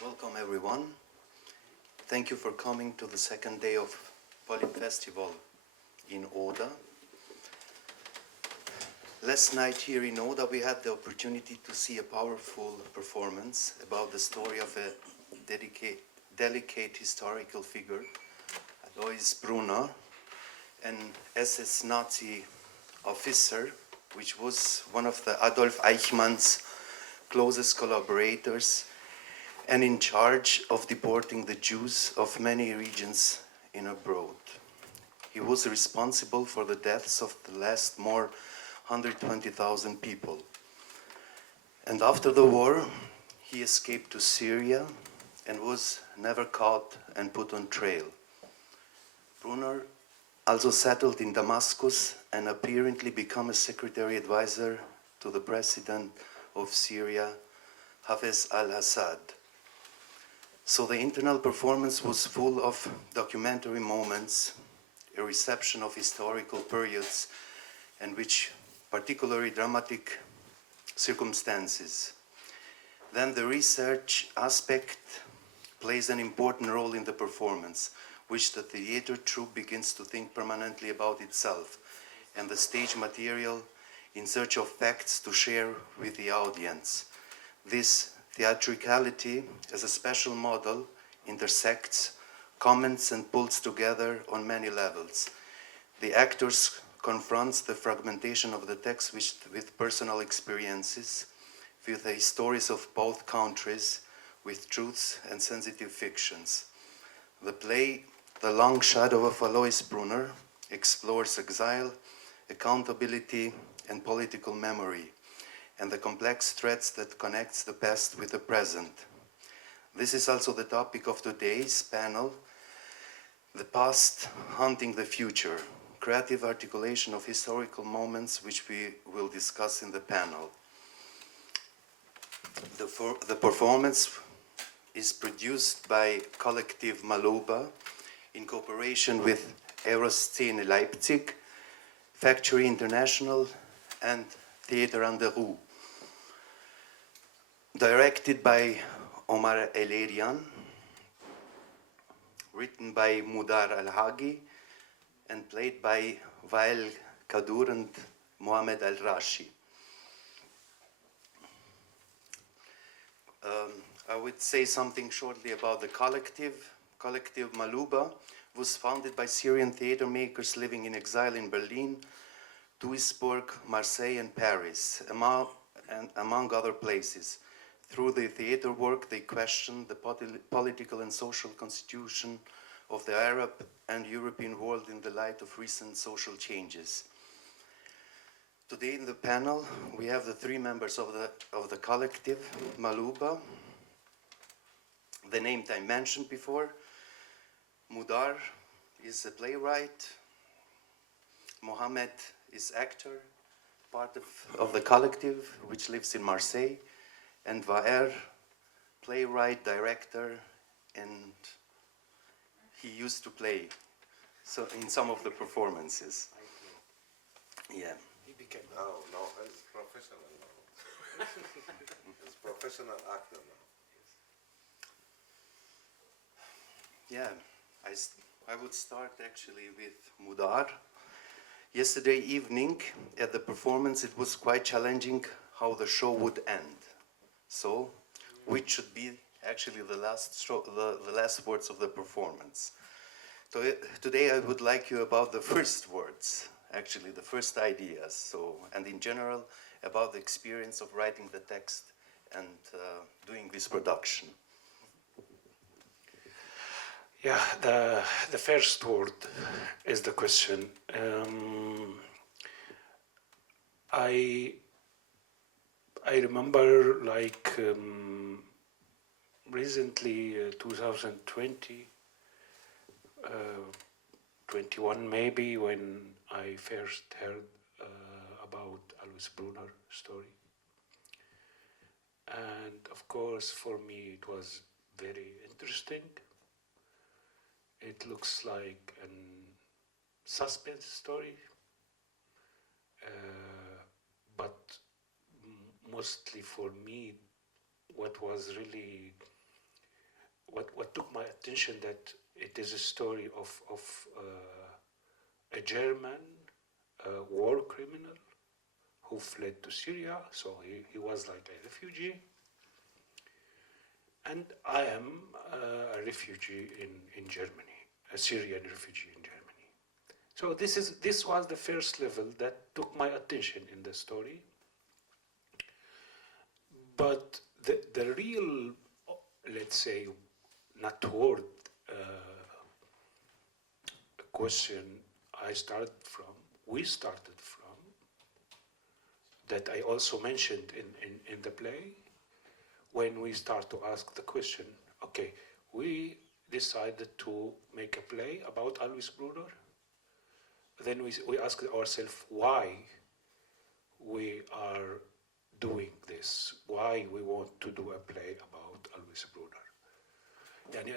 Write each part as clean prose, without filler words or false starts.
Welcome everyone. Thank you for coming to the second day of Polip Festival in Oda. Last night here in Oda we had the opportunity to see a powerful performance about the story of a delicate historical figure, Alois Brunner, an SS Nazi officer, which was one of the Adolf Eichmann's closest collaborators and in charge of deporting the Jews of many regions in abroad. He was responsible for the deaths of the last more 120,000 people. And after the war, he escaped to Syria and was never caught and put on trial. Brunner also settled in Damascus and apparently became a secretary advisor to the president of Syria, Hafez al-Assad. So the internal performance was full of documentary moments, a reception of historical periods, and which particularly dramatic circumstances. Then the research aspect plays an important role in the performance, which the theater troupe begins to think permanently about itself, and the stage material in search of facts to share with the audience. This theatricality as a special model intersects, comments and pulls together on many levels. The actors confronts the fragmentation of the text with personal experiences, with the histories of both countries, with truths and sensitive fictions. The play, The Long Shadow of Alois Brunner, explores exile, accountability and political memory, and the complex threads that connects the past with the present. This is also the topic of today's panel, The Past Hunting the Future, creative articulation of historical moments, which we will discuss in the panel. The performance is produced by Collective Maluba in cooperation with Aeroszene Leipzig, Factory International, and Theater an der Ruhr. Directed by Omar El-Erian, written by Mudar Alhaggi, and played by Wael Kadour and Mohamad Al Rashi. I would say something shortly about the collective. Collective Maluba was founded by Syrian theatermakers living in exile in Berlin, Duisburg, Marseille, and Paris, among other places. Through their theater work, they questioned the political and social constitution of the Arab and European world in the light of recent social changes. Today in the panel, we have the three members of the collective Maluba, the name I mentioned before. Mudar is a playwright. Mohamad is actor, part of the collective, which lives in Marseille. And Wael, playwright, director, and he used to play in some of the performances. Yeah. He became No, he's professional now. He's professional actor now. Yeah, I would start actually with Mudar. Yesterday evening at the performance, it was quite challenging how the show would end. So, which should be actually the last words of the performance. So today I would like you about the first words, actually the first ideas. So, and in general about the experience of writing the text and doing this production. Yeah, the first word is the question. I remember like recently 2020, 21 maybe, when I first heard about Alois Brunner story. And of course for me it was very interesting. It looks like a suspense story, but mostly for me, what was really what took my attention that it is a story of a German war criminal who fled to Syria, so he was like a refugee. And I am a refugee in Germany, a Syrian refugee in Germany. So this was the first level that took my attention in the story. But the real, let's say, not word question we started from, that I also mentioned in the play, when we start to ask the question, okay, we decided to make a play about Alois Brunner. Then we asked ourselves why we are doing this, why we want to do a play about Alois Brunner. And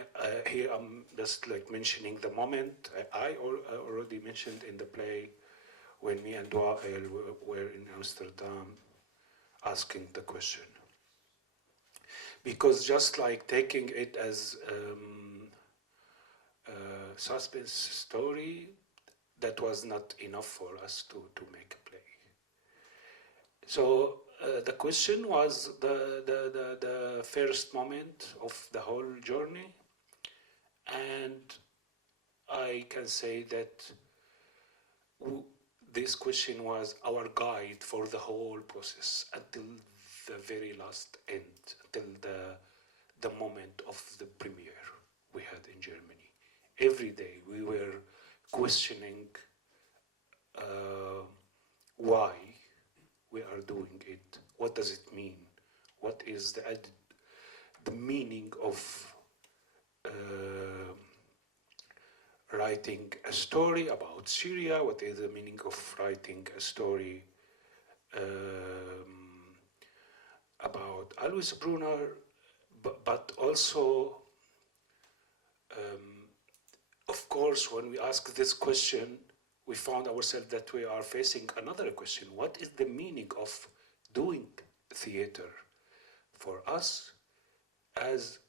here I'm just like mentioning the moment I already mentioned in the play when me and Wael were in Amsterdam asking the question. Because just like taking it as a suspense story, that was not enough for us to make a play. So the question was the first moment of the whole journey, and I can say that this question was our guide for the whole process until the very last end, until the moment of the premiere we had in Germany. Every day we were questioning why we are doing it. What does it mean? What is the meaning of writing a story about Syria? What is the meaning of writing a story about Alois Brunner? But also, of course, when we ask this question, we found ourselves that we are facing another question. What is the meaning of doing theater for us as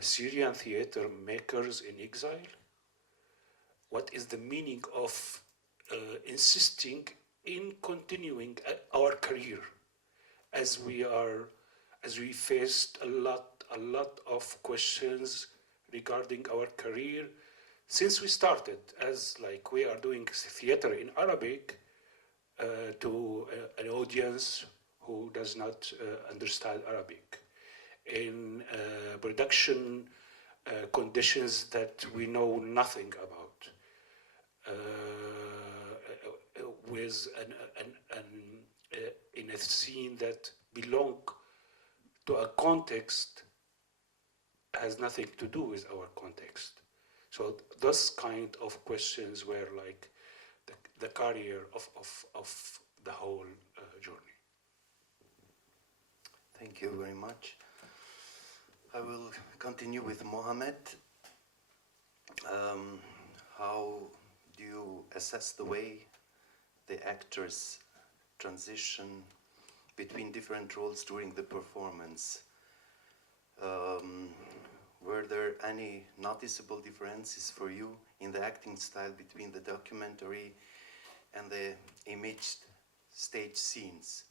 Syrian theater makers in exile? What is the meaning of insisting in continuing our career as we faced a lot of questions regarding our career since we started, as like we are doing theater in Arabic to an audience who does not understand Arabic, in production conditions that we know nothing about, with in a scene that belong to a context has nothing to do with our context. So those kind of questions were like the carrier of the whole journey. Thank you very much. I will continue with Mohamad. How do you assess the way the actors transition between different roles during the performance? Were there any noticeable differences for you in the acting style between the documentary and the imaged stage scenes?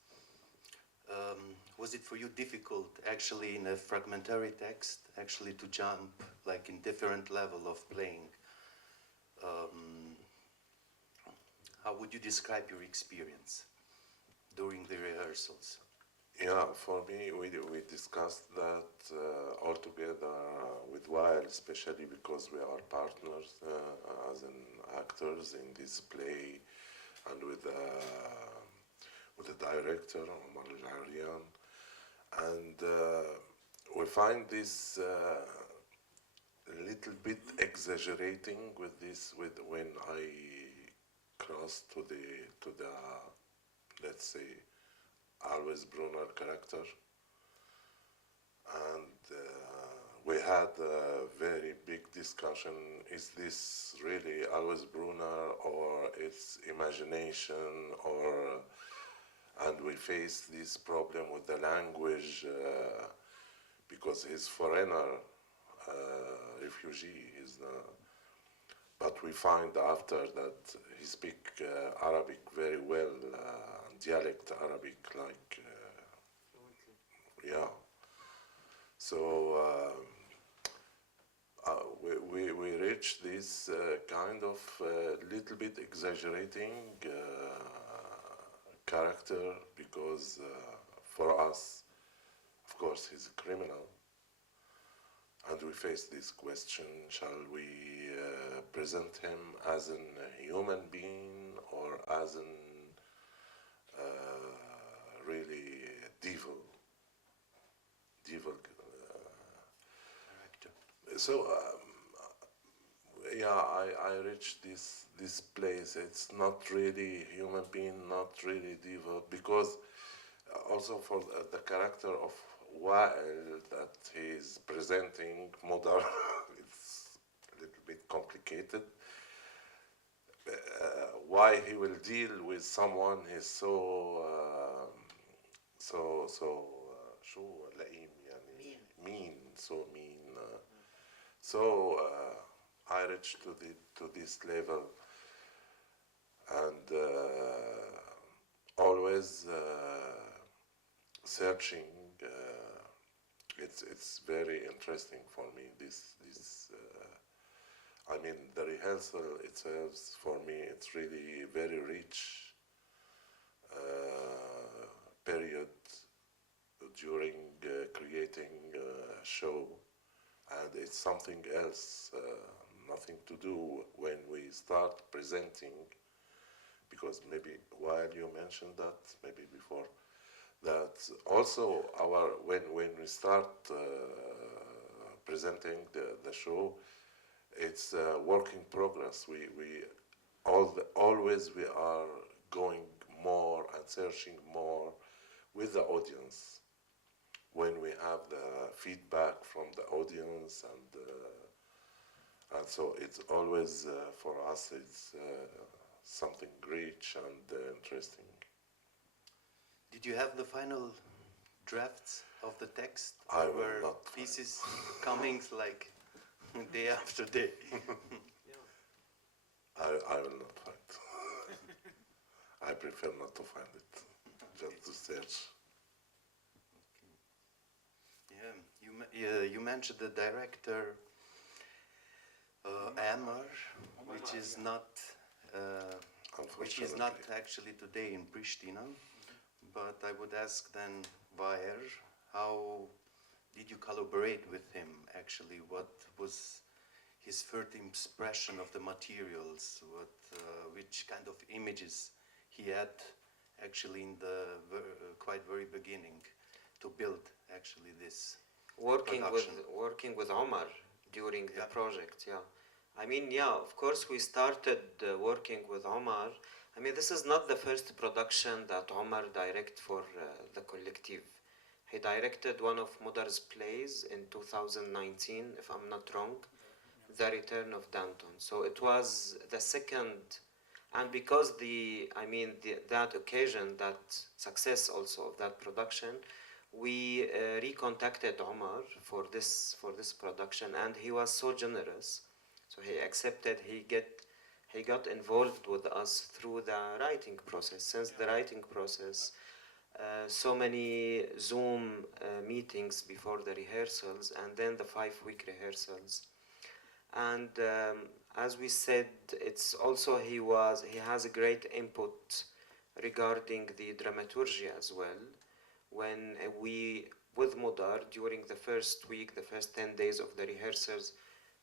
Was it for you difficult actually in a fragmentary text actually to jump like in different level of playing? How would you describe your experience during the rehearsals? Yeah, for me, we discussed that all together with Wael, especially because we are partners as an actors in this play, and with the director, Mohamad Al Rashi, and we find this a little bit exaggerating with this. When I crossed to the let's say Alois Brunner character, and we had a very big discussion. Is this really Alois Brunner or it's imagination? And we face this problem with the language because he's foreigner, refugee. But we find after that he speak Arabic very well, dialect Arabic, like, yeah. So we reach this kind of little bit exaggerating character, because for us, of course, he's a criminal. And we face this question, shall we present him as a human being or as a really devil Character. So yeah, I reached this place. It's not really human being, not really devil, because also for the character of Wael that he's presenting, Mudar, it's a little bit complicated. Why he will deal with someone he's so شو لئيم يعني mean, so mean. So I reached to this level, and always searching. It's very interesting for me. I mean, the rehearsal itself for me, it's really very rich period during creating a show, and it's something else, nothing to do when we start presenting, because maybe while you mentioned that, maybe before, that also when we start presenting the show, it's a work in progress. Always we are going more and searching more with the audience. When we have the feedback from the audience, and so it's always for us it's something rich and interesting. Did you have the final drafts of the text? I Or will were not pieces coming like day after day? I will not find. I prefer not to find it, just to search. Yeah, you mentioned the director Amar, which is not actually today in Pristina. But I would ask then, Wael, how did you collaborate with him actually? What was his first impression of the materials? Which kind of images he had actually in the quite very beginning to build actually this working with Omar during the project? Yeah, I mean, yeah, of course we started working with Omar. I mean, this is not the first production that Omar directed for the collective. He directed one of Mudar's plays in 2019, if I'm not wrong, The Return of Danton. So it was the second, and because that occasion, that success also of that production, we recontacted Omar for this production, and he was so generous. So he accepted. He got involved with us through the writing process. Since the writing process, so many Zoom meetings before the rehearsals, and then the 5-week rehearsals. And as we said, it's also he has a great input regarding the dramaturgy as well. When we with Mudar during the first week, the first 10 days of the rehearsals,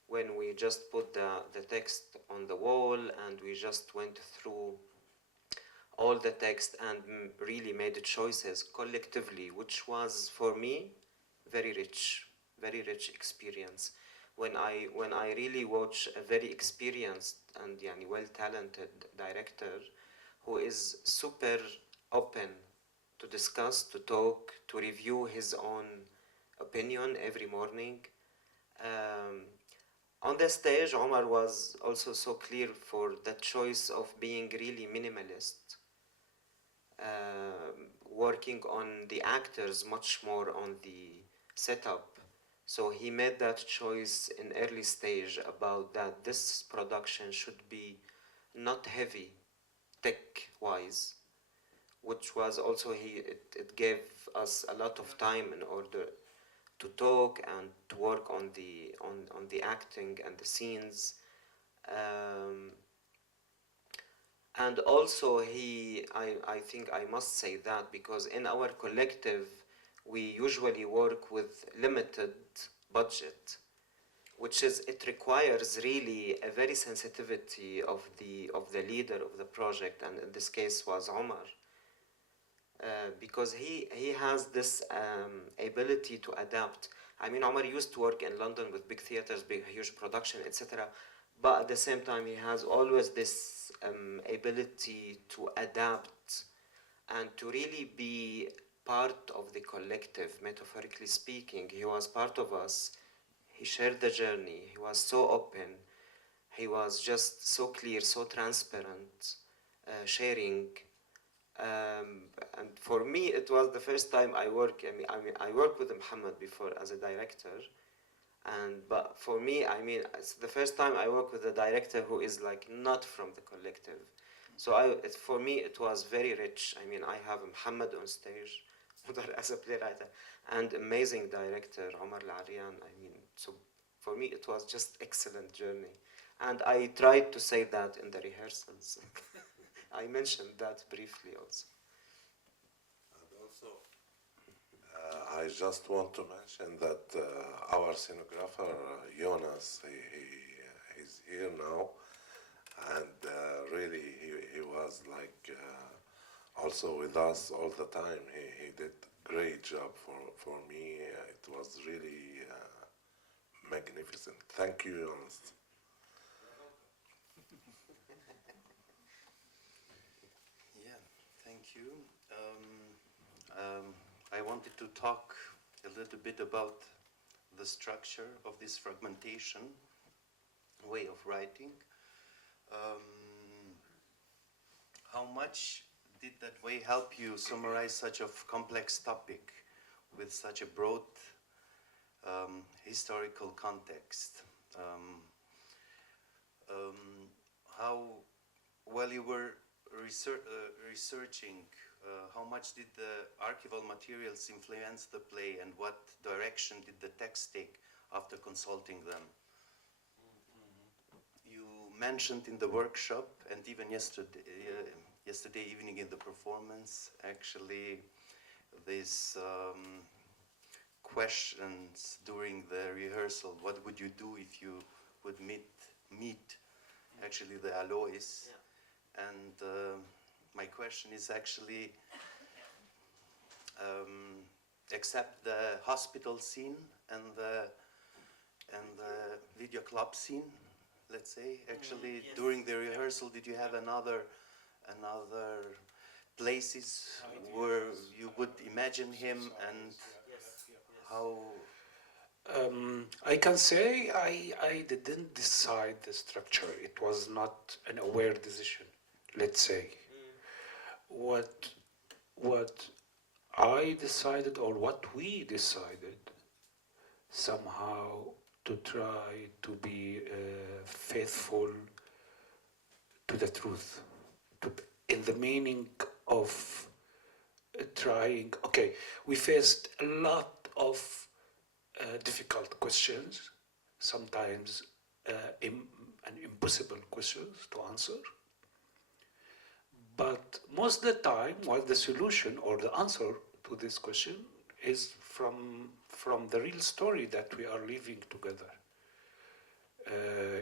when we just put the text on the wall and we just went through all the text and really made choices collectively, which was for me very rich experience. When I really watch a very experienced and well-talented director who is super open to discuss, to talk, to review his own opinion every morning. On the stage, Omar was also so clear for the choice of being really minimalist, working on the actors much more on the setup. So he made that choice in early stage about that this production should be not heavy tech-wise, which was also it gave us a lot of time in order to talk and to work on the acting and the scenes. And also I think I must say that because in our collective we usually work with limited budget, which is it requires really a very sensitivity of the leader of the project, and in this case was Omar. Because he has this ability to adapt. I mean, Omar used to work in London with big theaters, big huge production, etc. But at the same time, he has always this ability to adapt and to really be part of the collective, metaphorically speaking. He was part of us. He shared the journey. He was so open. He was just so clear, so transparent, sharing. And for me, it was the first time I worked with Mohamad before as a director, but for me, I mean, it's the first time I work with a director who is like not from the collective. So for me, it was very rich. I mean, I have Mohamad on stage, Mudar as a playwright, and amazing director Omar Al Rashi. I mean, so for me, it was just excellent journey, and I tried to say that in the rehearsals. I mentioned that briefly also. And also, I just want to mention that our scenographer, Jonas, he's here now. And really, he was like also with us all the time. He did great job for me. It was really magnificent. Thank you, Jonas. Thank you. I wanted to talk a little bit about the structure of this fragmentation way of writing. How much did that way help you summarize such a complex topic with such a broad historical context? How, while you were researching, how much did the archival materials influence the play, and what direction did the text take after consulting them? You mentioned in the workshop, and even yesterday evening in the performance, actually, these questions during the rehearsal. What would you do if you would meet actually the Alois? Yeah. And my question is actually, except the hospital scene and the video club scene, let's say, actually yes. During the rehearsal, did you have another places where you would imagine him, and how? I can say I didn't decide the structure. It was not an aware decision, let's say. What I decided, or what we decided, somehow to try to be faithful to the truth, in the meaning of trying. Okay, we faced a lot of difficult questions, sometimes impossible questions to answer. But most of the time, the solution or the answer to this question is from the real story that we are living together.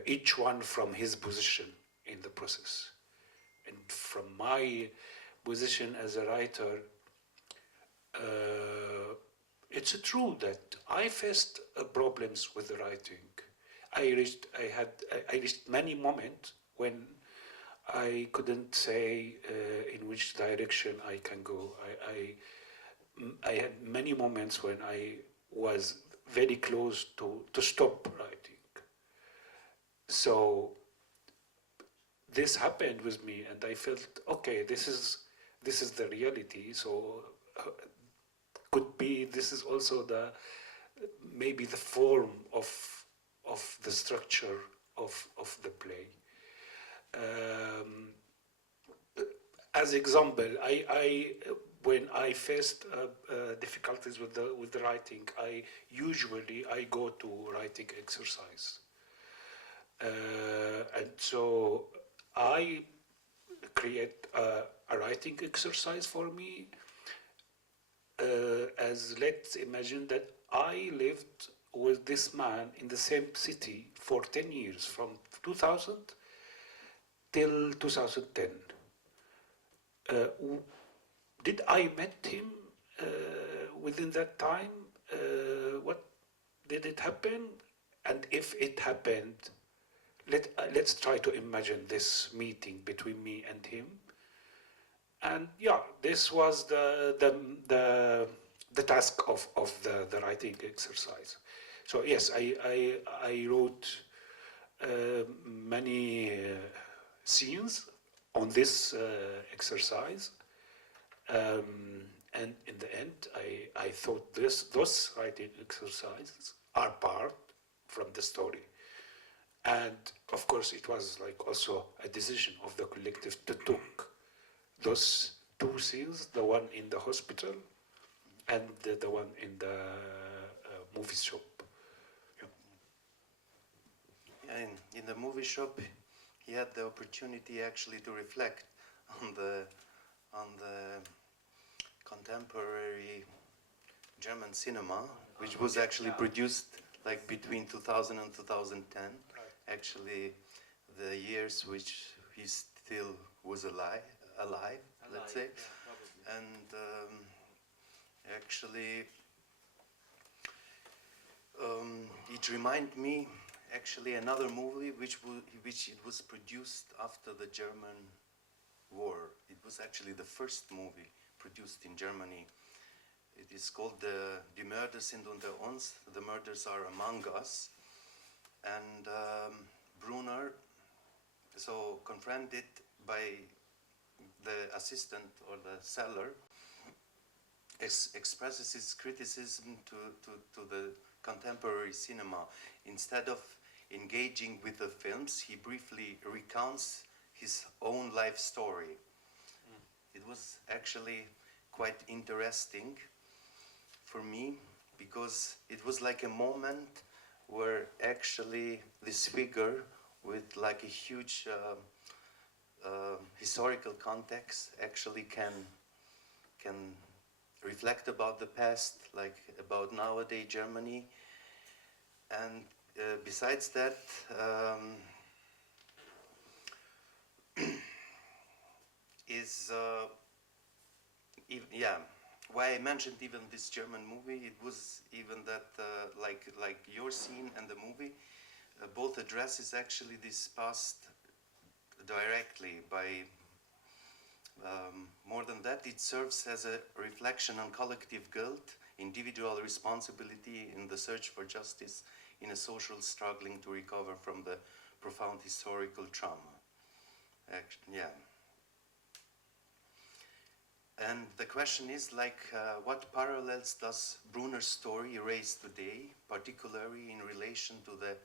Each one from his position in the process. And from my position as a writer, it's true that I faced problems with the writing. I reached many moments when I couldn't say in which direction I can go. I had many moments when I was very close to stop writing. So this happened with me, and I felt, okay, this is the reality. So could be this is also maybe the form of the structure of the play. As example, when I faced difficulties with the writing, I go to writing exercise, and so I create a writing exercise for me. As let's imagine that I lived with this man in the same city for 10 years, from 2000 till 2010. Did I met him within that time? What did it happen? And if it happened, let's try to imagine this meeting between me and him. And yeah, this was the task of the writing exercise. So yes, I wrote many scenes on this exercise, and in the end, I thought those writing exercises are part from the story. And of course, it was like also a decision of the collective to took those two scenes, the one in the hospital and the one in the movie shop. Yeah, in the movie shop, he had the opportunity actually to reflect on the contemporary German cinema, which was actually produced like between 2000 and 2010. Actually, the years which he still was alive, let's say. Yeah, And actually, it reminded me actually another movie which it was produced after the German war. It was actually the first movie produced in Germany. It is called Die Mörder sind unter uns, The Murders Are Among Us. And Brunner, so confronted by the assistant or the seller, expresses his criticism to the contemporary cinema. Instead of engaging with the films, he briefly recounts his own life story. It was actually quite interesting for me, because it was like a moment where actually this figure with like a huge historical context actually can reflect about the past, like about nowadays Germany. And besides that, why I mentioned even this German movie, it was even that like your scene and the movie, both addresses actually this past directly. By more than that, it serves as a reflection on collective guilt, individual responsibility in the search for justice in a social struggling to recover from the profound historical trauma. And the question is like, what parallels does Brunner's story raise today, particularly in relation to the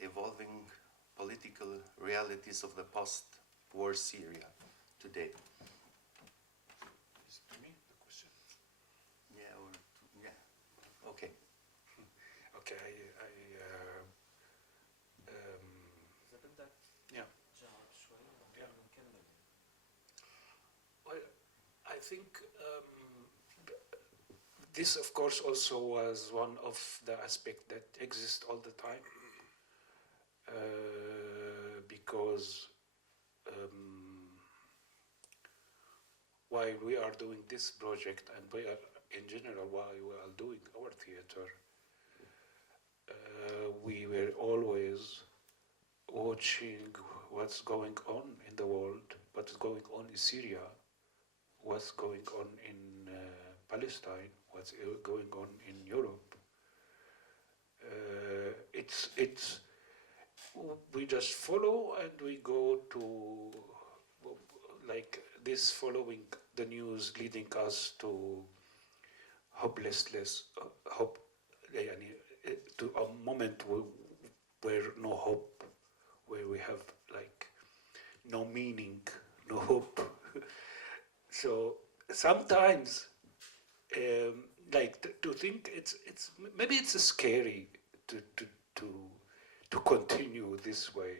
evolving political realities of the post-war Syria today? Is it me, the question? Okay. Okay, yeah. Well, I think this, of course, also was one of the aspects that exist all the time, because while we are doing this project, and we are, in general, while we are doing our theater, we were always watching what's going on in the world, what's going on in Syria, what's going on in Palestine, what's going on in Europe. We just follow and we go to like this, following the news, leading us to hopelessness, moment where no hope, where we have like no meaning, no hope. So sometimes, to think it's maybe it's scary to continue this way,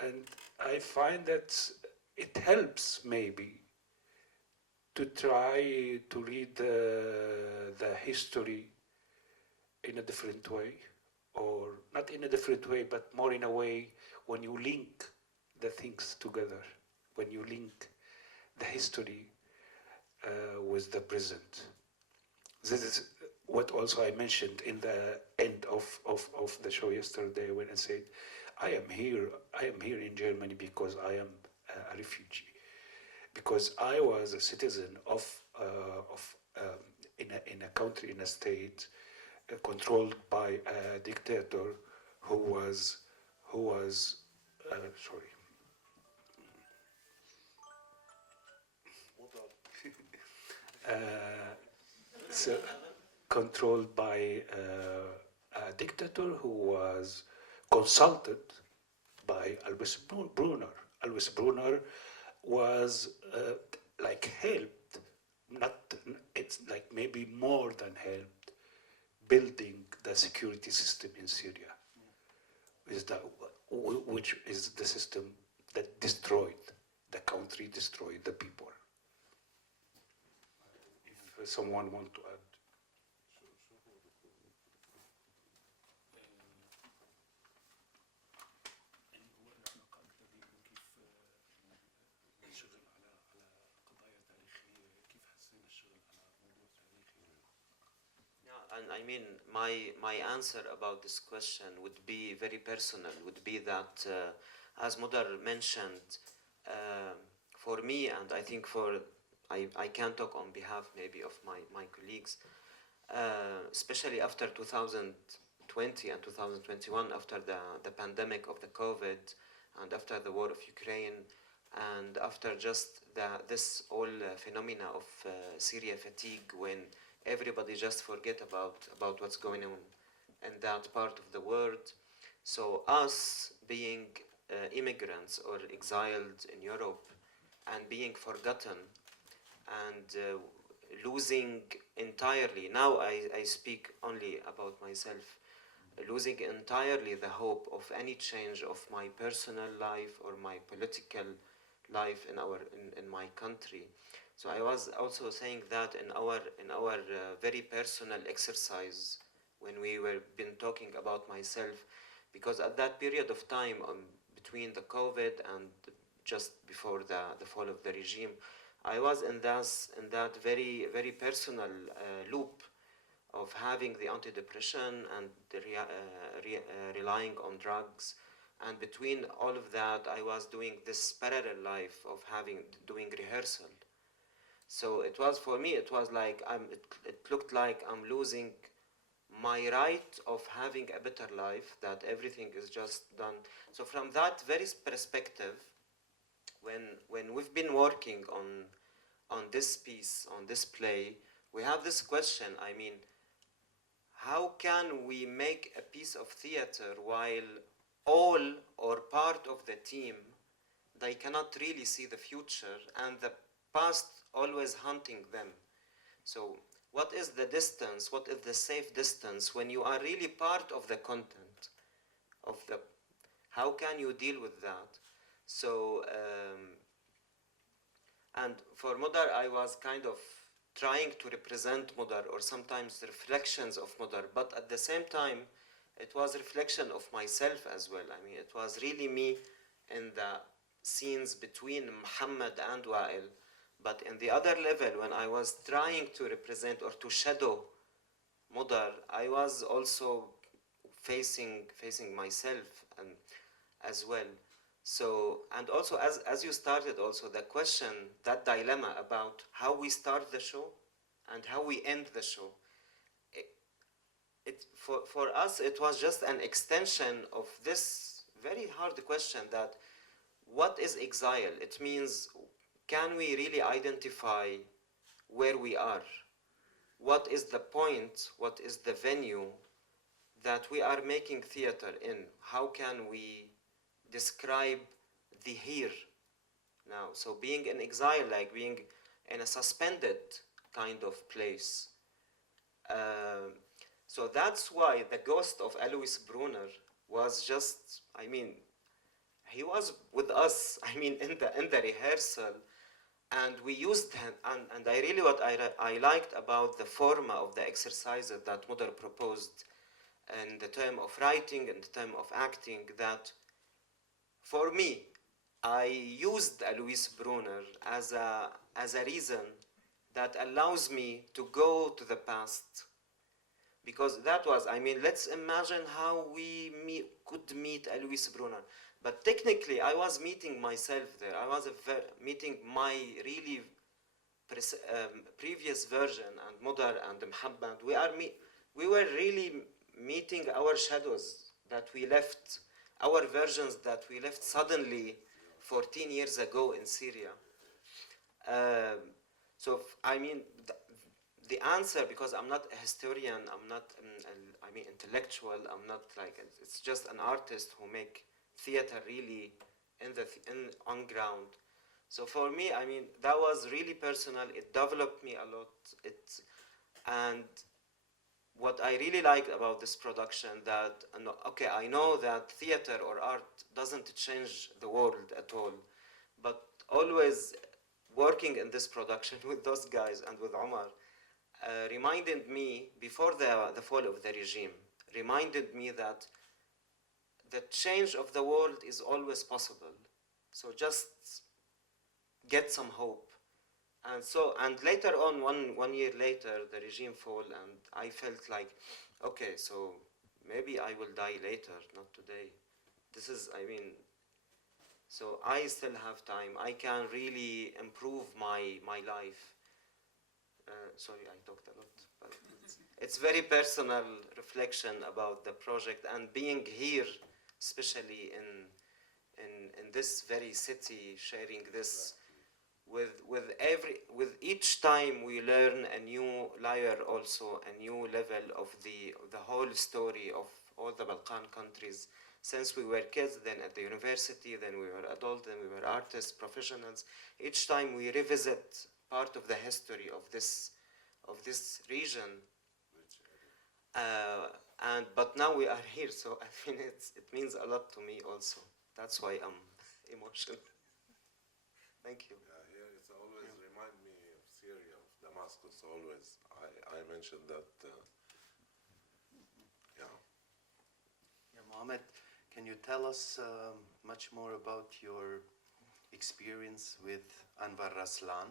and I find that it helps maybe to try to read the history in a different way, or not in a different way, but more in a way when you link the things together, when you link the history with the present. This is what also I mentioned in the end of the show yesterday when I said, I am here in Germany because I am a refugee, because I was a citizen in a country, in a state controlled by a dictator who was sorry. So controlled by a dictator who was consulted by Alois Brunner. Alois Brunner was like helped, it's like maybe more than helped, building the security system in Syria, which is the system that destroyed the country, destroyed the people. If someone wants to add. And I mean, my answer about this question would be very personal, would be that, as Mudar mentioned, for me, and I think I can talk on behalf maybe of my colleagues, especially after 2020 and 2021, after the pandemic of the COVID, and after the war of Ukraine, and after just this whole phenomena of Syria fatigue, when everybody just forget about what's going on in that part of the world. So us being immigrants or exiled in Europe and being forgotten and losing entirely, now I speak only about myself, losing entirely the hope of any change of my personal life or my political life in my country. So I was also saying that in our very personal exercise when we were been talking about myself, because at that period of time between the COVID and just before the fall of the regime, I was in that very very personal loop of having the antidepressant and relying on drugs, and between all of that I was doing this parallel life of doing rehearsal. So it was, for me, it was like it looked like I'm losing my right of having a better life, that everything is just done. So from that very perspective, when we've been working on this piece, on this play, we have this question, I mean, how can we make a piece of theater while all or part of the team, they cannot really see the future and the past always hunting them? So what is the distance, what is the safe distance when you are really part of the content of how can you deal with that? So and for Mudar, I was kind of trying to represent Mudar, or sometimes reflections of Mudar, but at the same time it was reflection of myself as well. I mean, it was really me in the scenes between Mohamad and Wael. But in the other level, when I was trying to represent or to shadow Mudar, I was also facing myself and as well. So, and also as you started also the question, that dilemma about how we start the show and how we end the show. For us, it was just an extension of this very hard question, that what is exile? It means, can we really identify where we are? What is the point? What is the venue that we are making theater in, how can we describe the here now? So being in exile, like being in a suspended kind of place. So that's why the ghost of Alois Brunner was just, I mean, he was with us, I mean, in the rehearsal, and we used him, and I really, what I liked about the forma of the exercises that Mudar proposed in the term of writing and the term of acting, that for me, I used Alois Brunner as a reason that allows me to go to the past. Because that was, I mean, let's imagine how we could meet Alois Brunner. But technically, I was meeting myself there. I was meeting my really previous version, and Mudar and Mohamad. We were really meeting our shadows that we left, our versions that we left suddenly 14 years ago in Syria. So, I mean, the answer, because I'm not a historian, I'm not, I mean, intellectual, I'm not like, it's just an artist who make theater really on ground. So for me, I mean, that was really personal. It developed me a lot. And what I really liked about this production, that, okay, I know that theater or art doesn't change the world at all, but always working in this production with those guys and with Omar reminded me, before the fall of the regime, reminded me that the change of the world is always possible. So just get some hope. And so, and later on, one year later, the regime fall, and I felt like, okay, so maybe I will die later, not today. This is, I mean, so I still have time. I can really improve my life. Sorry, I talked a lot, but it's very personal reflection about the project and being here, especially in this very city, sharing this with each time we learn a new layer, also a new level of the whole story of all the Balkan countries. Since we were kids, then at the university, then we were adults, then we were artists, professionals. Each time we revisit part of the history of this region. But now we are here, so I mean it means a lot to me also. That's why I'm emotional. Thank you. Yeah, here it's always remind me of Syria, of Damascus. Always, I mentioned that. Yeah. Yeah, Mohamad, can you tell us much more about your experience with Anwar Raslan,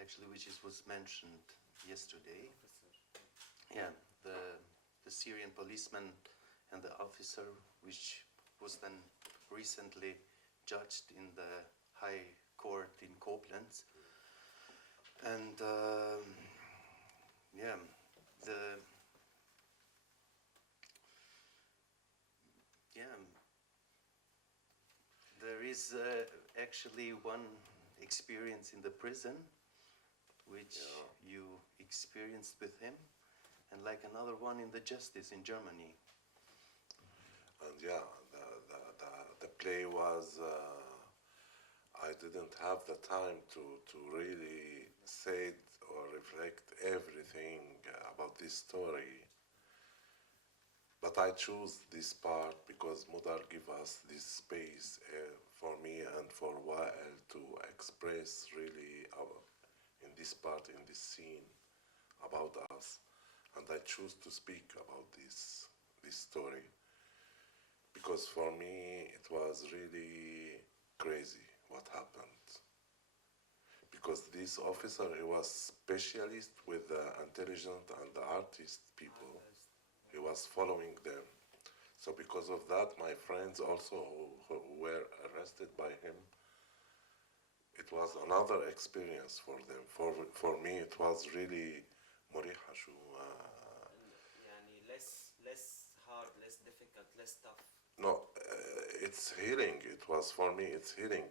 actually, which was mentioned yesterday? Yeah, the Syrian policeman and the officer, which was then recently judged in the High Court in Koblenz. And yeah, there is actually one experience in the prison which you experienced with him, and like another one in the justice in Germany. And yeah, the play was, I didn't have the time to really say it or reflect everything about this story. But I choose this part because Mudar gave us this space for me and for Wael to express really in this part, in this scene, about us. And I choose to speak about this story. Because for me, it was really crazy what happened. Because this officer, he was specialist with the intelligent and the artist people. He was following them. So because of that, my friends also who were arrested by him, it was another experience for them. For me, it was really مريحة شو يعني less hard, less difficult, less tough. No, it's healing. It was for me, it's healing.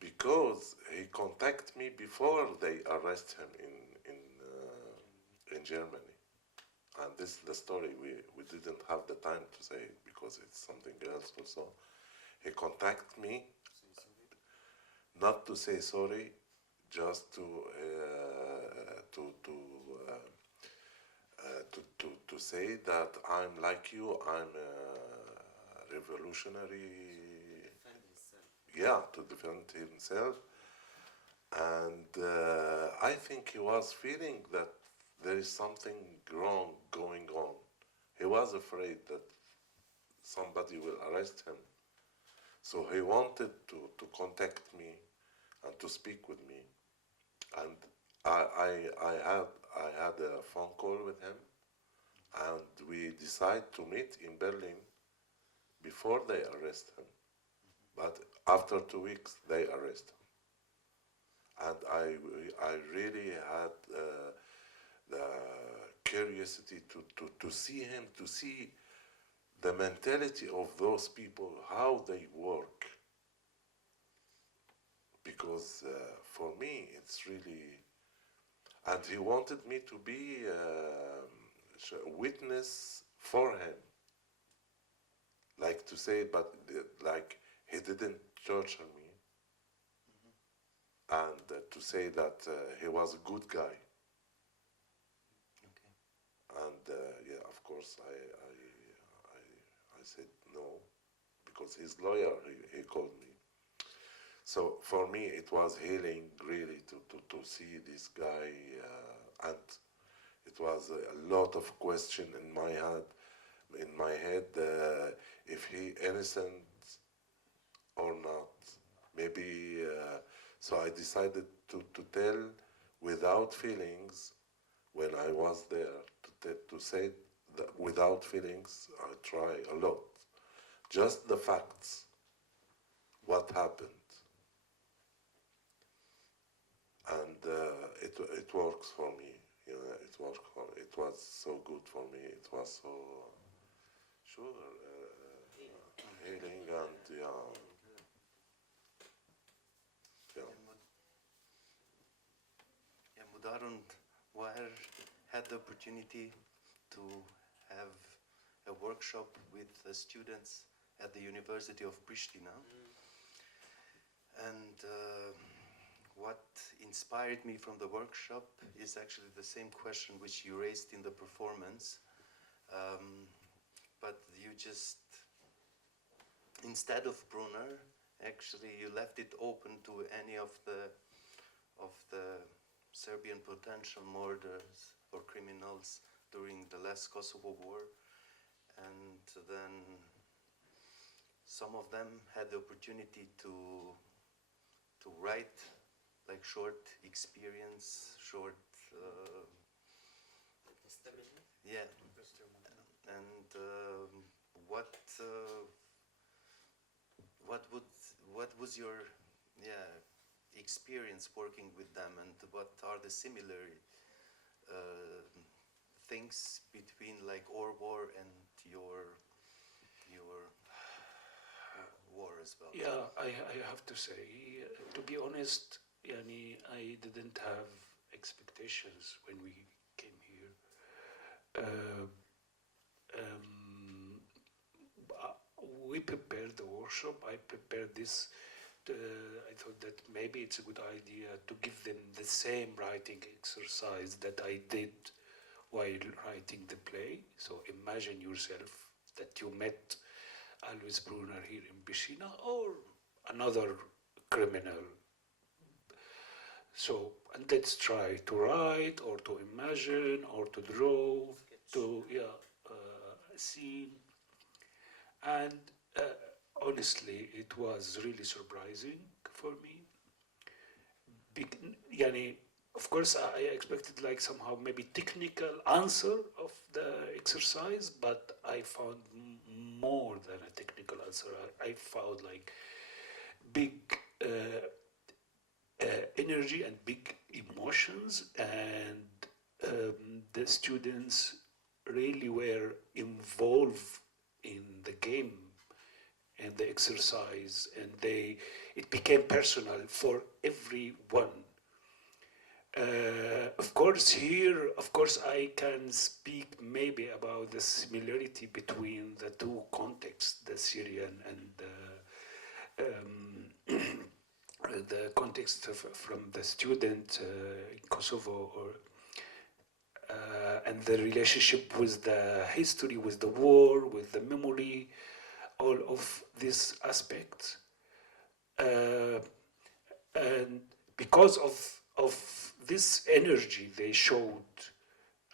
Because he contacted me before they arrest him in Germany. and this is the story. We didn't have the time to say it because it's something else also. He contacted me, not to say sorry, just to say that I'm like you, I'm a revolutionary, yeah, to defend himself. And I think he was feeling that there is something wrong going on. He was afraid that somebody will arrest him. So he wanted to contact me and to speak with me. And I had a phone call with him, and we decided to meet in Berlin before they arrest him. But after 2 weeks, they arrest him. And I really had the curiosity to see him, to see the mentality of those people, how they work. Because for me, it's really, and he wanted me to be a witness for him. Like to say, but like he didn't torture me. And to say that he was a good guy. Okay. And yeah, of course, I said no, because his lawyer, he called me. So for me, it was healing really to see this guy, and it was a lot of question in my head, if he innocent or not. Maybe, so I decided to tell without feelings when I was there, to say that without feelings. I try a lot. Just the facts, what happened. And it works for me. You know, it worked for me. It was so good for me. It was so healing and yeah. Mudar and Wael had the opportunity to have a workshop with the students at the University of Pristina. And what inspired me from the workshop is actually the same question which you raised in the performance. But you just, instead of Brunner, actually you left it open to any of the Serbian potential murderers or criminals during the last Kosovo War. And then some of them had the opportunity to write like short experience, short yeah. And what was your experience working with them, and what are the similar things between like our war and your war as well? Yeah, I have to say, to be honest, Yani, I didn't have expectations when we came here. We prepared the workshop. I prepared this. I thought that maybe it's a good idea to give them the same writing exercise that I did while writing the play. So imagine yourself that you met Alois Brunner here in Pristina or another criminal. So, and let's try to write or to imagine or to draw, to a scene. And honestly, it was really surprising for me. Of course, I expected like somehow maybe technical answer of the exercise, but I found more than a technical answer. I found like big energy and big emotions, and the students really were involved in the game and the exercise, and it became personal for everyone. Of course, here, of course, I can speak maybe about the similarity between the two contexts, the Syrian and the context from the student in Kosovo, or and the relationship with the history, with the war, with the memory, all of these aspects. And because of this energy they showed,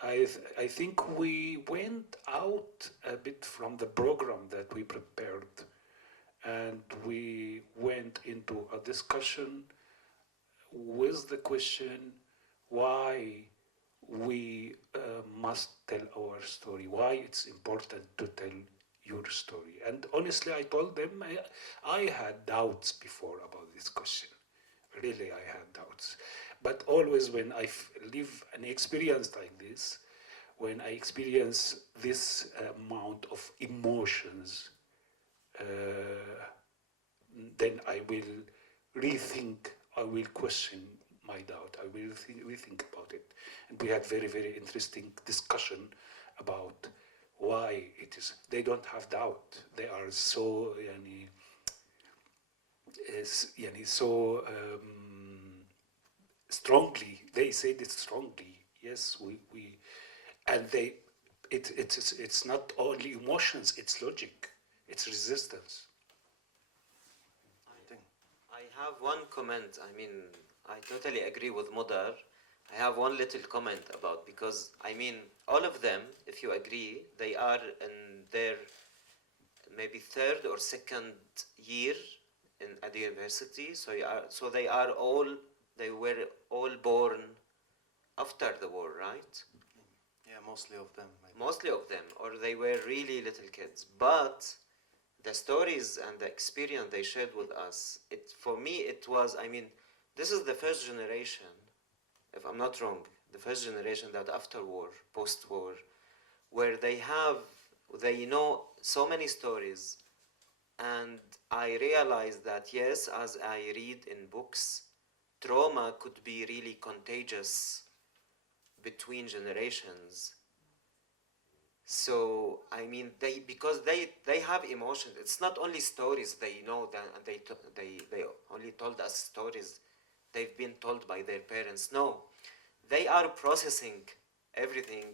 I think we went out a bit from the program that we prepared, and we went into a discussion with the question why we must tell our story, why it's important to tell your story. And honestly, I told them I had doubts before about this question. Really, I had doubts. But always when I live an experience like this, when I experience this amount of emotions, then I will rethink, I will question my doubt, I will rethink about it. And we had very, very interesting discussion about why it is. They don't have doubt. They are so, so strongly. They said it strongly. Yes, we and they. It's not only emotions. It's logic. It's resistance. I have one comment. I mean, I totally agree with Mudar. I have one little comment about, because I mean, all of them, if you agree, they are in their maybe third or second year at the university. So they were all born after the war, right? Yeah, mostly of them. Maybe. Mostly of them, or they were really little kids. But the stories and the experience they shared with us, for me it was, I mean, this is the first generation, if I'm not wrong, the first generation that after war, post-war, where they know so many stories. And I realized that, yes, as I read in books, trauma could be really contagious between generations. So I mean, because they have emotions. It's not only stories they know that they only told us stories they've been told by their parents. No, they are processing everything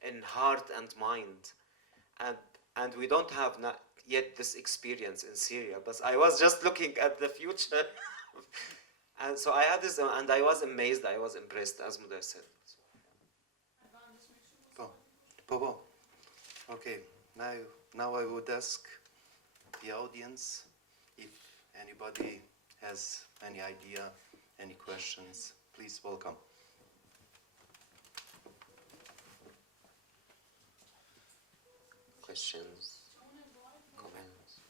in heart and mind, and we don't have not yet this experience in Syria. But I was just looking at the future, and so I had this, and I was amazed. I was impressed, as Mudar said. Bobo. Okay, now I would ask the audience if anybody has any idea, any questions. Please welcome. Questions, comments.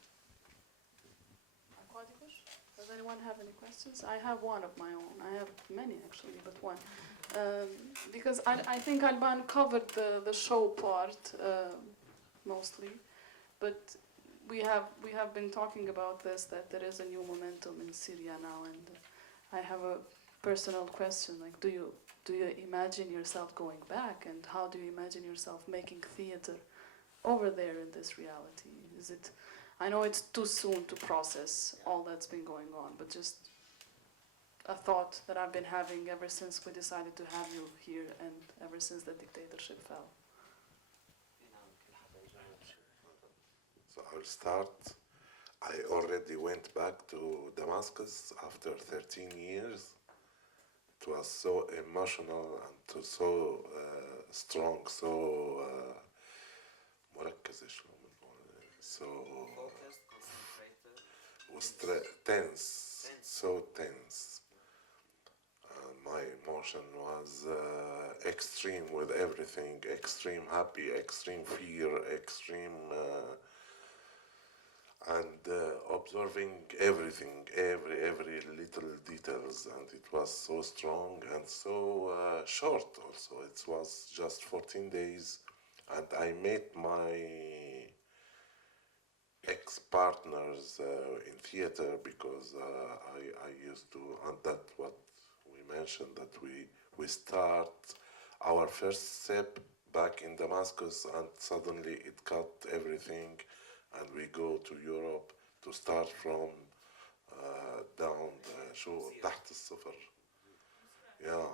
Does anyone have any questions? I have one of my own. I have many actually, but one. Because I think Alban covered the show part mostly, but we have been talking about this, that there is a new momentum in Syria now, and I have a personal question. Like, do you imagine yourself going back, and how do you imagine yourself making theater over there in this reality? Is it? I know it's too soon to process all that's been going on, but just a thought that I've been having ever since we decided to have you here and ever since the dictatorship fell. So I'll start. I already went back to Damascus after 13 years. It was so emotional and so strong, so مركز so was tense, so tense. My emotion was extreme with everything, extreme happy, extreme fear, extreme and observing everything, every little details, and it was so strong and so short also. It was just 14 days, and I met my ex-partners in theater, because I used to, and that's what we mentioned, that we we start our first step back in Damascus, and suddenly it cut everything, and we go to Europe to start from down the shore, تحت الصفر. Yeah.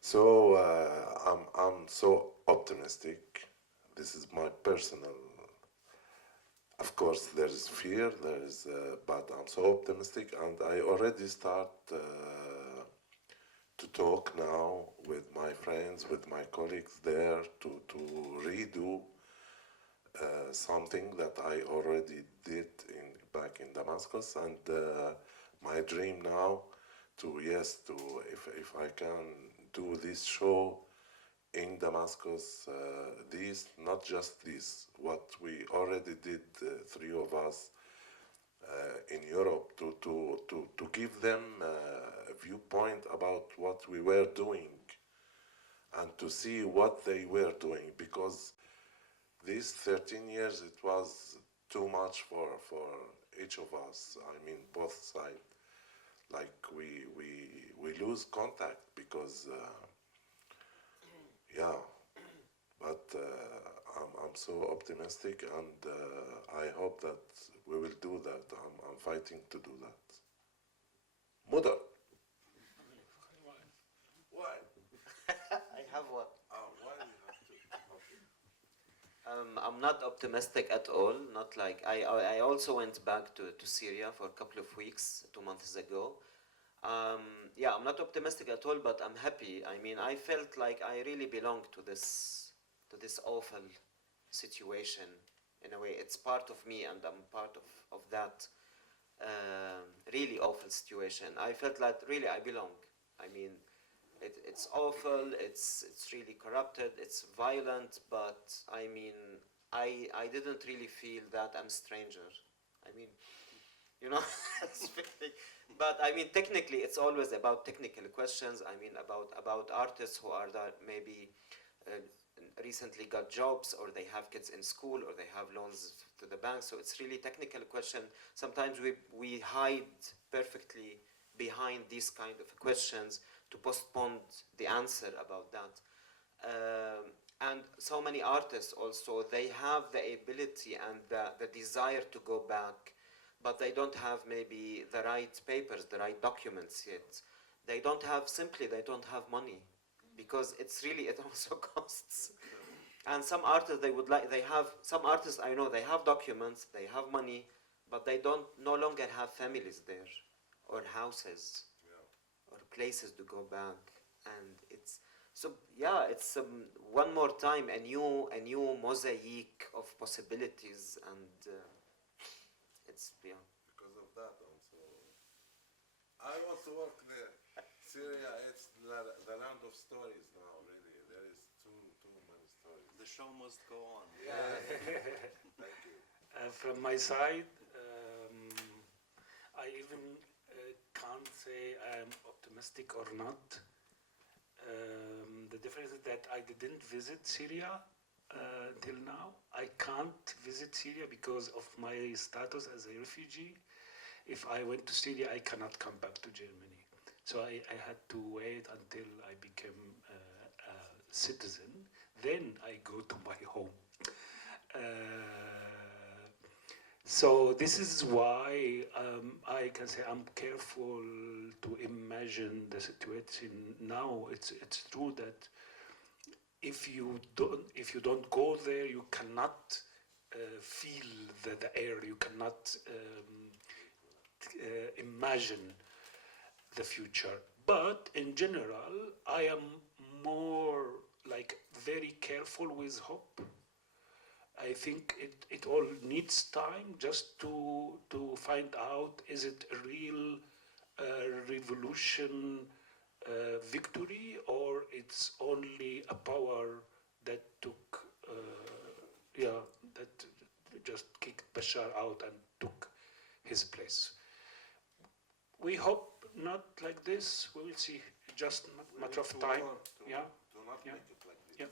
So I'm so optimistic. This is my personal. Of course, there is fear. But I'm so optimistic, and I already start to talk now with my friends, with my colleagues there, to redo something that I already did back in Damascus, and my dream now if I can do this show in Damascus, not just this, what we already did, three of us in Europe, to give them a viewpoint about what we were doing and to see what they were doing, because these 13 years, it was too much for each of us. I mean, both sides. Like we lose contact because, yeah. But I'm so optimistic, and I hope that we will do that. I'm fighting to do that. Mudar. Why? I have one. Why do you have to? I'm not optimistic at all. Not like I also went back to Syria for a couple of weeks, 2 months ago. Yeah, I'm not optimistic at all, but I'm happy. I mean, I felt like I really belong to this awful situation. In a way, it's part of me, and I'm part of that really awful situation. I felt like really I belong. I mean, it's awful. It's really corrupted. It's violent. But I mean, I didn't really feel that I'm stranger. I mean, you know, but I mean, technically, it's always about technical questions. I mean, about artists who are that maybe recently got jobs, or they have kids in school, or they have loans to the bank. So it's really technical question. Sometimes we hide perfectly behind these kind of questions to postpone the answer about that. And so many artists also, they have the ability and the desire to go back, but they don't have maybe the right papers, the right documents yet. They don't have money, because it also costs. And some artists, some artists I know, they have documents, they have money, but they no longer have families there, or houses, or places to go back. And it's one more time a new mosaic of possibilities, and Because of that also. I want to work there. Syria, it's the land of stories now, really. There is too many stories. The show must go on. Yeah. Thank you. From my side, I even can't say I'm optimistic or not. The difference is that I didn't visit Syria till now. I can't visit Syria because of my status as a refugee. If I went to Syria, I cannot come back to Germany. So I had to wait until I became a citizen. Then I go to my home. So this is why I can say I'm careful to imagine the situation now. It's true that if you don't go there, you cannot feel the air. You cannot imagine the future. But in general, I am more like very careful with hope. I think it all needs time just to find out, is it a real revolution victory, or it's only a power that took, that just kicked Bashar out and took his place. We hope not like this. We will see. Just a matter of time. Do not make it like this. Yeah.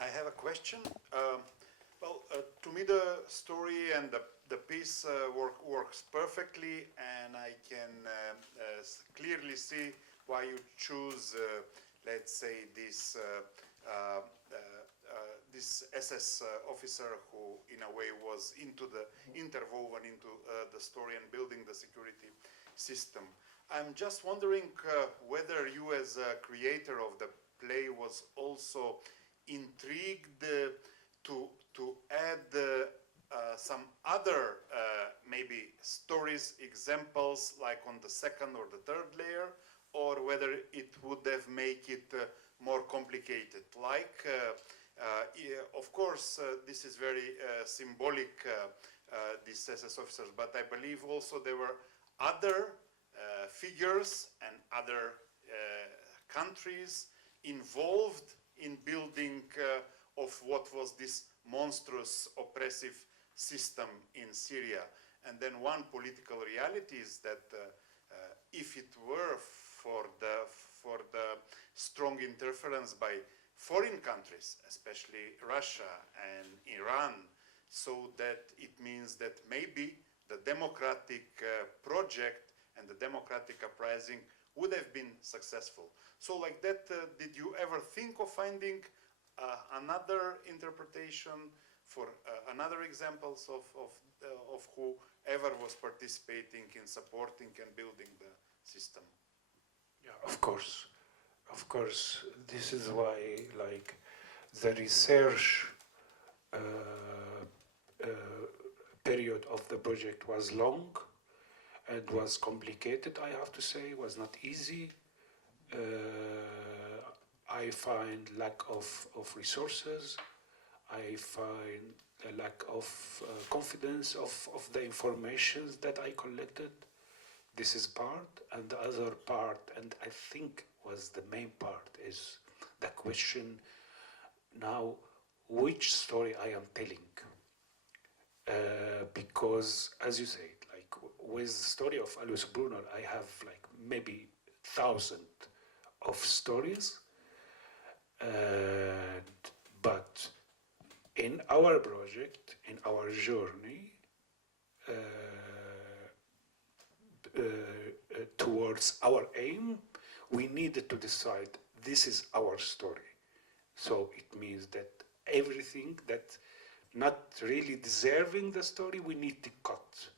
I have a question. question. To me, the story and the piece works perfectly, and I can clearly see why you choose, let's say, this this SS officer who, in a way, was interwoven into the story and building the security system. I'm just wondering whether you, as a creator of the play, was also intrigued to add some other maybe stories, examples, like on the second or the third layer, or whether it would have made it more complicated. Like, of course, this is very symbolic, these SS officers, but I believe also there were other figures and other countries involved in building of what was this monstrous oppressive system in Syria. And then one political reality is that if it were for the strong interference by foreign countries, especially Russia and Iran, so that it means that maybe the democratic project and the democratic uprising would have been successful. So like that, did you ever think of finding another interpretation for another examples of whoever was participating in supporting and building the system? Yeah, of course. Of course, this is why, like, the research period of the project was long and was complicated, I have to say, was not easy. I find lack of resources. I find a lack of confidence of the information that I collected. This is part, and the other part, and I think was the main part, is the question now, which story I am telling. Because, as you said, like with the story of Alois Brunner, I have like maybe 1,000 of stories, but in our project, in our journey towards our aim, we needed to decide this is our story. So it means that everything that not really deserving the story, we need to cut.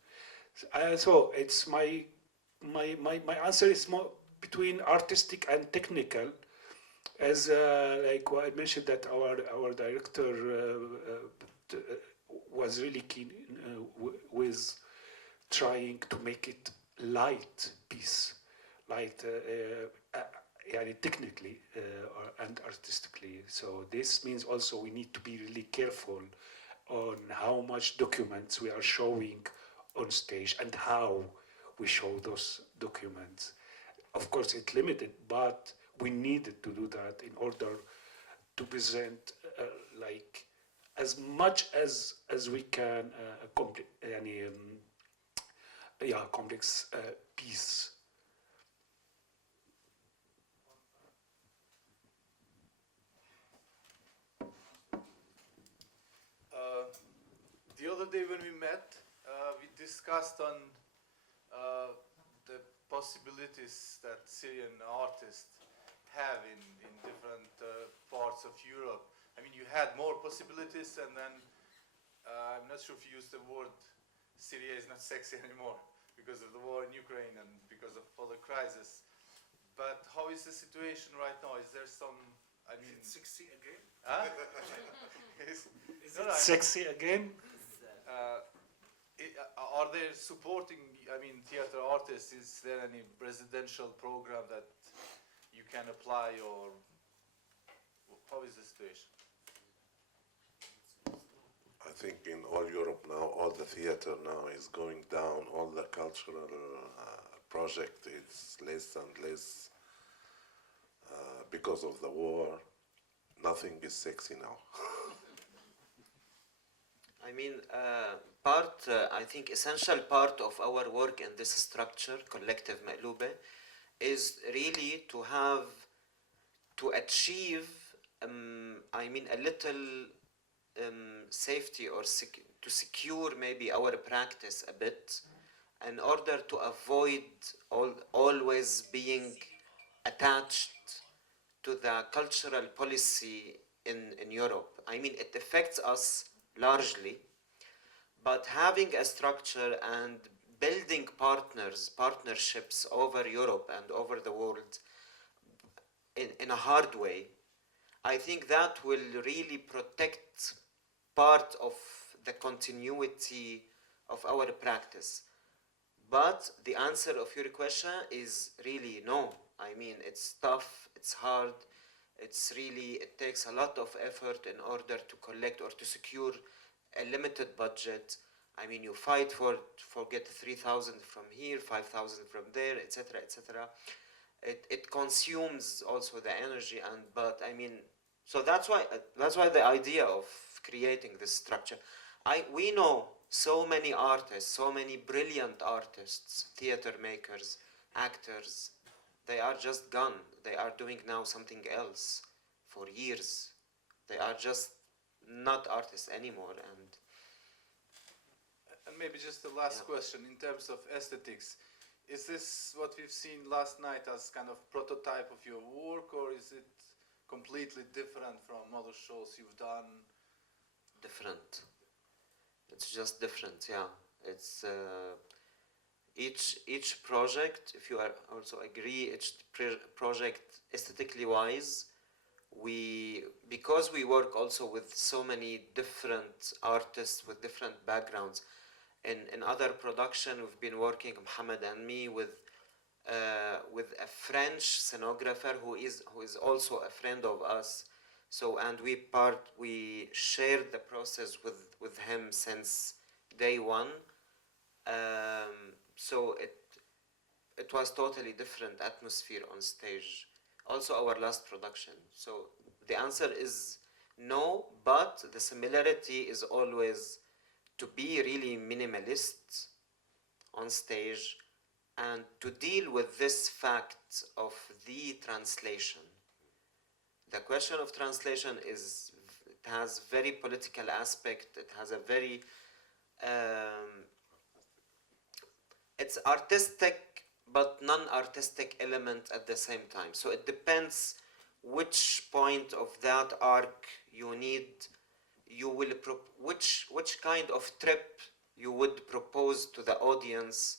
So it's my answer is more between artistic and technical. As like I mentioned, that our director was really keen with trying to make it light piece, light technically and artistically. So this means also we need to be really careful on how much documents we are showing on stage and how we show those documents. Of course, it's limited, but we needed to do that in order to present like as much as we can complex piece. The other day when we met, we discussed on the possibilities that Syrian artists have in different parts of Europe. I mean, you had more possibilities, and then I'm not sure if you used the word Syria is not sexy anymore because of the war in Ukraine and because of other crises. But how is the situation right now? Is there some, I mean... Is it sexy again? Huh? Is it sexy again? Are they supporting, I mean, theater artists? Is there any residential program that you can apply, or how is the situation? I think in all Europe now, all the theater now is going down, all the cultural project is less and less because of the war. Nothing is sexy now. I mean, I think essential part of our work in this structure, Collective Maqlube, is really to achieve, I mean, a little safety or to secure maybe our practice a bit in order to avoid always being attached to the cultural policy in Europe. I mean, it affects us largely, but having a structure and building partnerships over Europe and over the world in a hard way, I think that will really protect part of the continuity of our practice. But the answer of your question is really no. I mean, it's tough, it's hard, it takes a lot of effort in order to collect or to secure a limited budget. I mean, you fight for get 3,000 from here, 5,000 from there, etc., etc. It consumes also the energy, but I mean, so that's why the idea of creating this structure. We know so many artists, so many brilliant artists, theater makers, actors. They are just gone. They are doing now something else for years. They are just not artists anymore. And maybe just the last question in terms of aesthetics. Is this what we've seen last night as kind of prototype of your work, or is it completely different from other shows you've done? Different. It's just different, yeah. It's each project, if you also agree, each project aesthetically wise, because we work also with so many different artists with different backgrounds. In other production, we've been working, Mohamad and me, with a French scenographer who is also a friend of us. So, and we shared the process with him since day one. So it was totally different atmosphere on stage. Also our last production. So the answer is no, but the similarity is always to be really minimalist on stage and to deal with this fact of the translation. The question of translation it has very political aspect. It has a very, it's artistic but non-artistic element at the same time. So it depends which point of that arc you need. Which kind of trip you would propose to the audience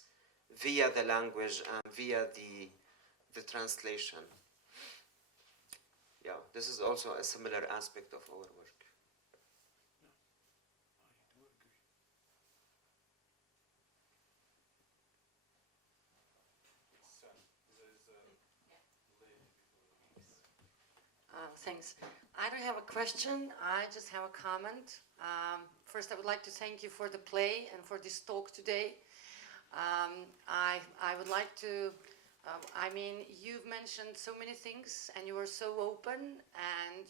via the language and via the translation. Yeah, this is also a similar aspect of our work. Thanks. I don't have a question, I just have a comment. First, I would like to thank you for the play and for this talk today. I would like to, I mean, you've mentioned so many things and you were so open, and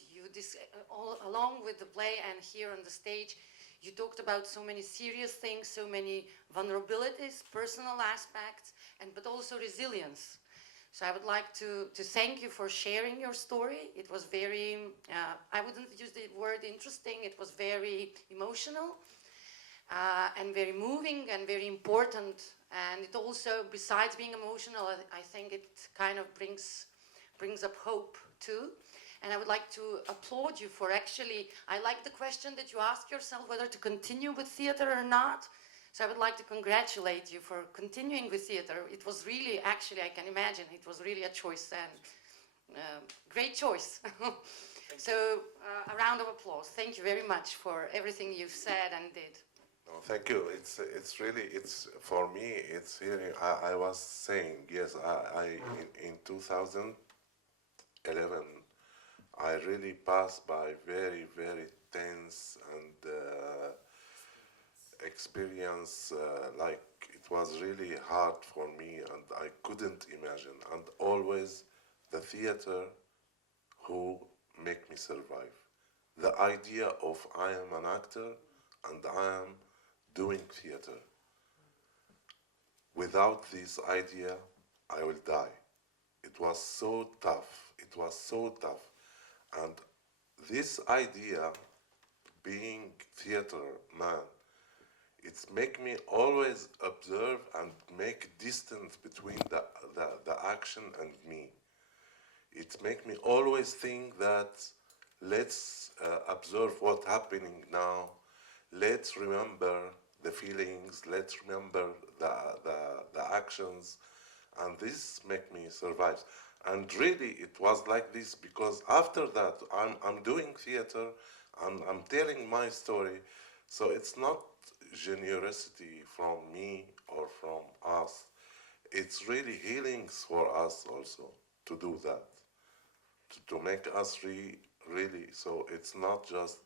all along with the play and here on the stage, you talked about so many serious things, so many vulnerabilities, personal aspects, but also resilience. So I would like to thank you for sharing your story. It was very, I wouldn't use the word interesting, it was very emotional and very moving and very important. And it also, besides being emotional, I think it kind of brings up hope too. And I would like to applaud you for actually, I like the question that you ask yourself whether to continue with theater or not. So I would like to congratulate you for continuing with theater. It was really, actually, I can imagine, it was really a choice, and great choice. So a round of applause. Thank you very much for everything you've said and did. No, thank you. It's really, for me, it's hearing, I was saying, yes, in 2011, I really passed by very, very tense and experience, like it was really hard for me, and I couldn't imagine, and always the theater who make me survive. The idea of I am an actor and I am doing theater. Without this idea, I will die. It was so tough, and this idea being theater man, it's make me always observe and make distance between the action and me. It make me always think that let's observe what's happening now. Let's remember the feelings. Let's remember the actions, and this make me survive. And really, it was like this because after that, I'm doing theater, and I'm telling my story. So it's not generosity from me or from us. It's really healings for us also to do that, to make us really. So it's not just,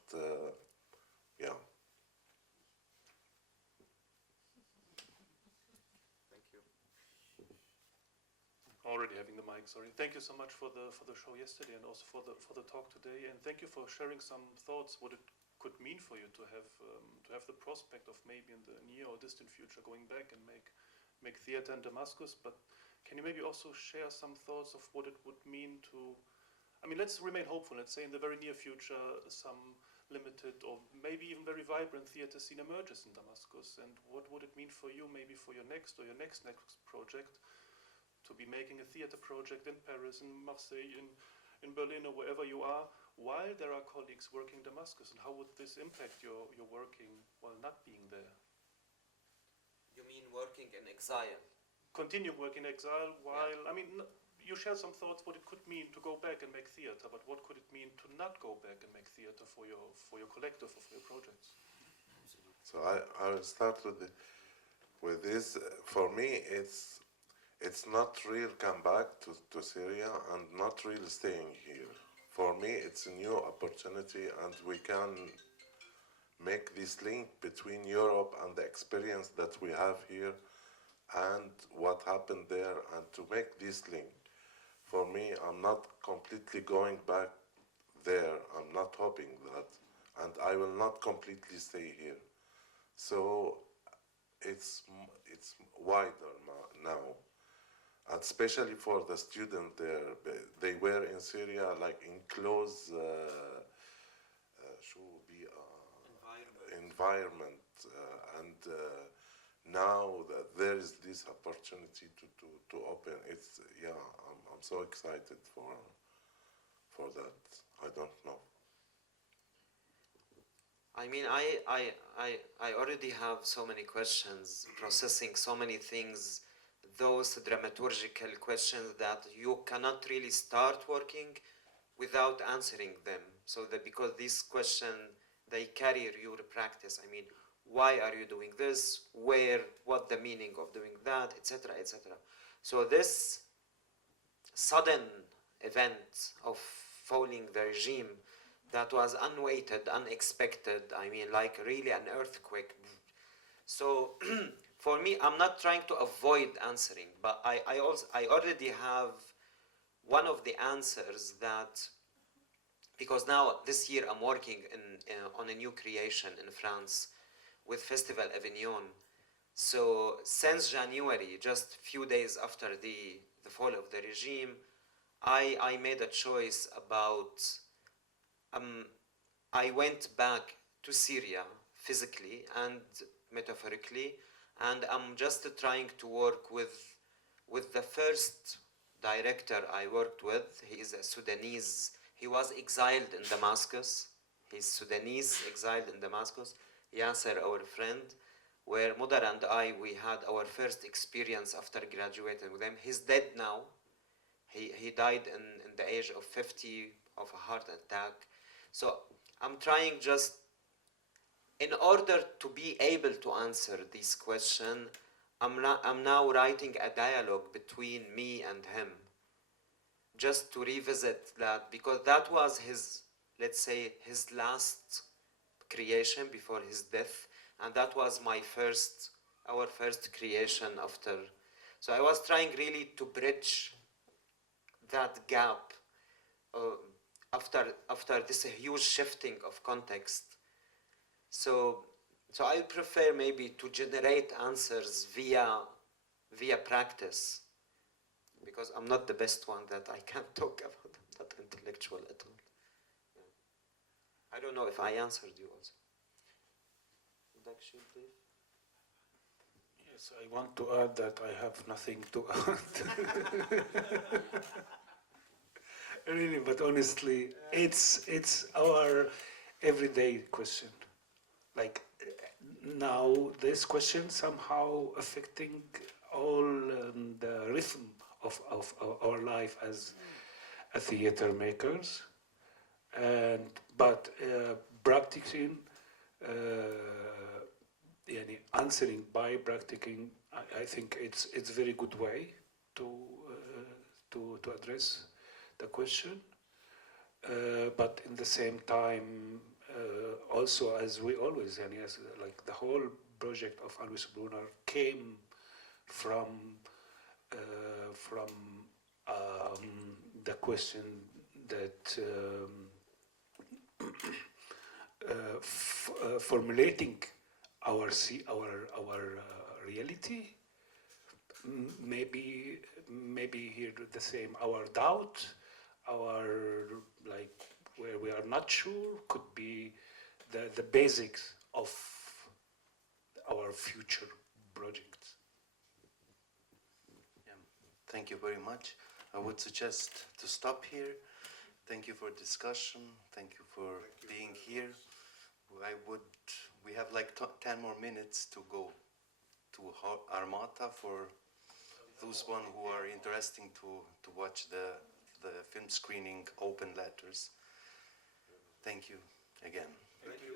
yeah. Already having the mic, sorry. Thank you so much for the show yesterday and also for the talk today, and thank you for sharing some thoughts what it could mean for you to have the prospect of maybe in the near or distant future going back and make theater in Damascus. But can you maybe also share some thoughts of what it would mean to, I mean, let's remain hopeful. Let's say in the very near future some limited or maybe even very vibrant theater scene emerges in Damascus, and what would it mean for you maybe for your next project, to be making a theater project in Paris, in Marseille, in Berlin, or wherever you are, while there are colleagues working in Damascus, and how would this impact your working while not being there? You mean working in exile? Continue working in exile while, yeah. I mean, you share some thoughts what it could mean to go back and make theater, but what could it mean to not go back and make theater for your collective or for your projects? So I will start with this. For me, it's not real come back to Syria and not real staying here. For me, it's a new opportunity, and we can make this link between Europe and the experience that we have here and what happened there, and to make this link. For me, I'm not completely going back there. I'm not hoping that, and I will not completely stay here. So it's wider now. And especially for the students there, they were in Syria like in close environment, and now that there is this opportunity to open. It's I'm so excited for that. I don't know. I mean, I already have so many questions, processing so many things, those dramaturgical questions that you cannot really start working without answering them. So that because these questions, they carry your practice. I mean, why are you doing this? Where? What the meaning of doing that? Etc. etc. So this sudden event of falling the regime that was unweighted, unexpected, I mean, like really an earthquake. So for me, I'm not trying to avoid answering, but I already have one of the answers that, because now this year I'm working on a new creation in France with Festival Avignon. So since January, just a few days after the fall of the regime, I made a choice about, I went back to Syria physically and metaphorically, and I'm just trying to work with the first director I worked with. He is a Sudanese. He was exiled in Damascus. He's Sudanese, exiled in Damascus. Yasser, our friend, where Mudar and I, we had our first experience after graduating with him. He's dead now. He died in the age of 50 of a heart attack. So I'm trying just, in order to be able to answer this question, I'm now writing a dialogue between me and him, just to revisit that, because that was his, let's say, his last creation before his death, and that was our first creation after. So I was trying really to bridge that gap after this huge shifting of context. So I prefer maybe to generate answers via practice, because I'm not the best one that I can talk about. I'm not intellectual at all. I don't know if I answered you also. Yes, I want to add that I have nothing to add. Really, but honestly, it's our everyday question. Like now, this question somehow affecting all the rhythm of our life as a theater makers, but practicing, answering by practicing. I think it's very good way to address the question, but in the same time, also as we always, yes, like the whole project of Alois Brunner came from the question that formulating our reality, maybe here the same, our doubt, our like where we are not sure, could be the basics of our future projects. Yeah. Thank you very much. I would suggest to stop here. Thank you for discussion. Thank you for being here. We have like 10 more minutes to go to Armata for those one who are interested to watch the film screening Open Letters. Thank you again.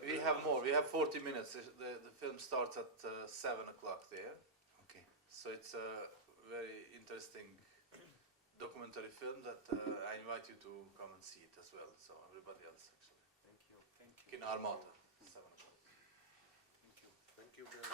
We have more. We have 40 minutes. The film starts at 7 o'clock there. Okay. So it's a very interesting documentary film that I invite you to come and see it as well. So everybody else, actually. Thank you. In Armata, 7 o'clock. Thank you very much.